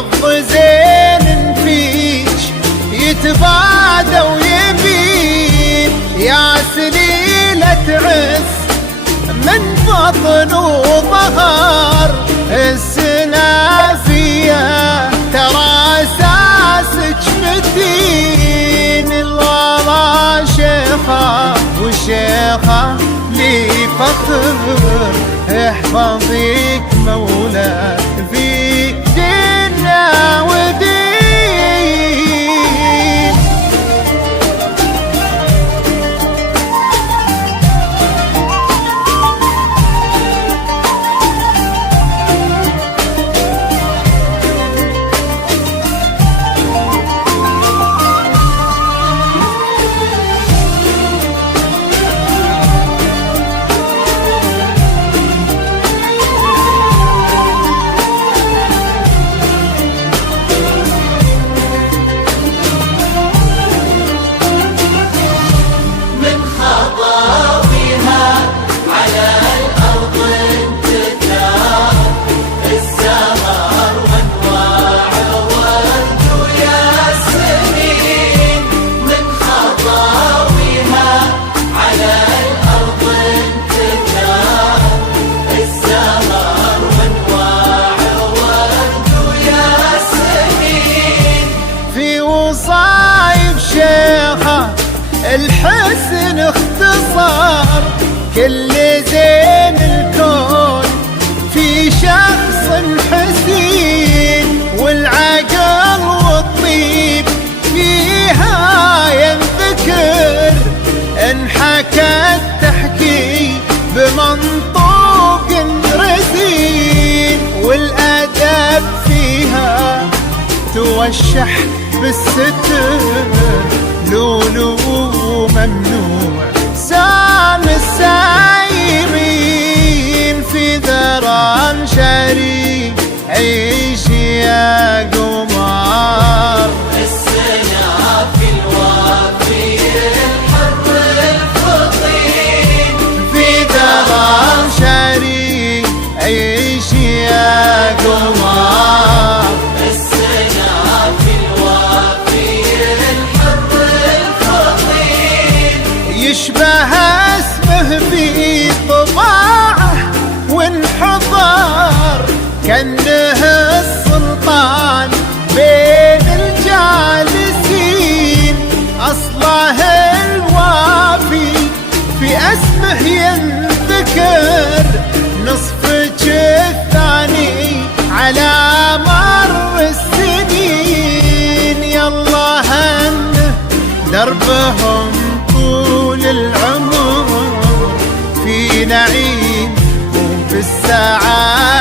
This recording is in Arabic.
حظ زين فيك يتبادى ويبين، يا سليلة عز من بطن وظهر السنافية، ترى أساسك متين. الغلا شيخة وشيخة لي فخر، احفظيك مولى فيك ديننا ودين. وصايب شيخة الحسن اختصار، كل زين الكون في شخص حسين، والعقل والطيب فيها ينذكر، انحكت تحكي بمنطوق رزين، والأدب فيها توشح بالستر، لولو ممنوع سام السايرين، في ذران شريك عيش يا قمار. السنافي الوافي الحر الفطين، في ذران شريك عيش يا قمار. يشبه اسمه في طباعه وانحضر، كأنه السلطان بين الجالسين، أصله الوافي في اسمه ينذكر، نصفك الثاني على مر السنين، يالله انه دربهم طول العمر في نعيم وفي السعادة.